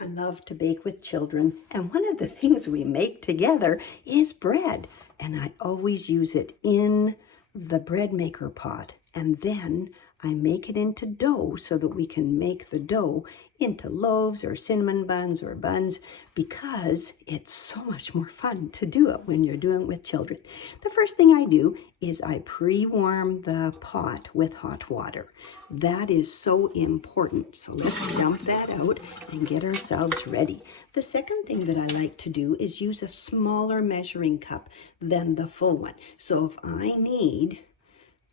I love to bake with children, and one of the things we make together is bread. And I always use it in the bread maker pot. And then I make it into dough so that we can make the dough into loaves or cinnamon buns or buns, because it's so much more fun to do it when you're doing it with children. The first thing I do is I pre-warm the pot with hot water. That is so important. So let's dump that out and get ourselves ready. The second thing that I like to do is use a smaller measuring cup than the full one. So if I need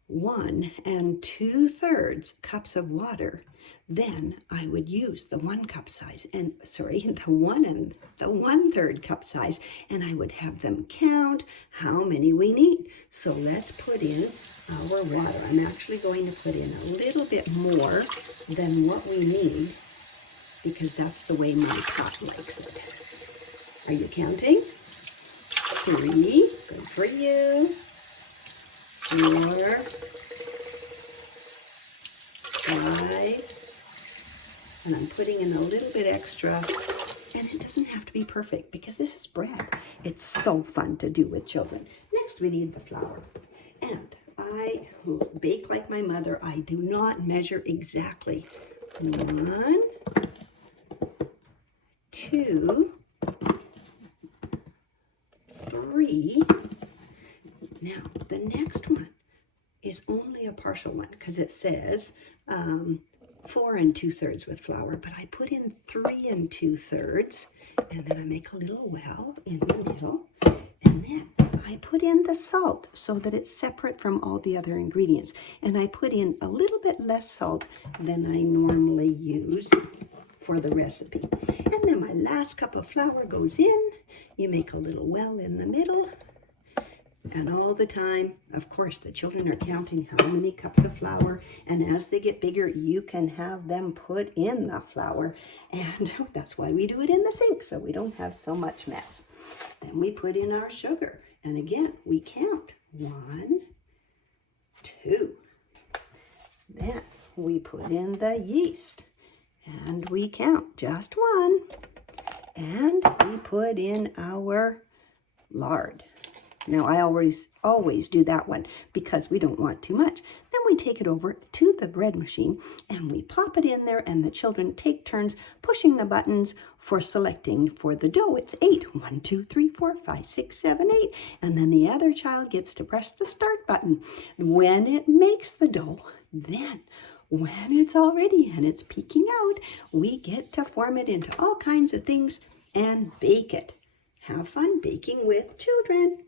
1 2/3 cups of water, then I would use the 1 cup size, and the 1 1/3 cup size, and I would have them count how many we need. So let's put in our water. I'm actually going to put in a little bit more than what we need, because that's the way my pot likes it. Are you counting? 3, good for you. 4, 5, and I'm putting in a little bit extra, and it doesn't have to be perfect because this is bread. It's so fun to do with children. Next, we need the flour, and I bake like my mother. I do not measure exactly. 1, 2, 3. Now, the next one is only a partial one because it says 4 2/3 with flour, but I put in 3 2/3, and then I make a little well in the middle, and then I put in the salt so that it's separate from all the other ingredients, and I put in a little bit less salt than I normally use for the recipe. And then my last cup of flour goes in. You make a little well in the middle. And all the time, of course, the children are counting how many cups of flour, and as they get bigger, you can have them put in the flour, and that's why we do it in the sink, so we don't have so much mess. Then we put in our sugar, and again, we count 1, 2. Then we put in the yeast, and we count just 1, and we put in our lard. Now, I always do that one because we don't want too much. Then we take it over to the bread machine and we pop it in there, and the children take turns pushing the buttons for selecting. For the dough, it's 8. 1, 2, 3, 4, 5, 6, 7, 8. And then the other child gets to press the start button. When it makes the dough, then when it's all ready and it's peeking out, we get to form it into all kinds of things and bake it. Have fun baking with children.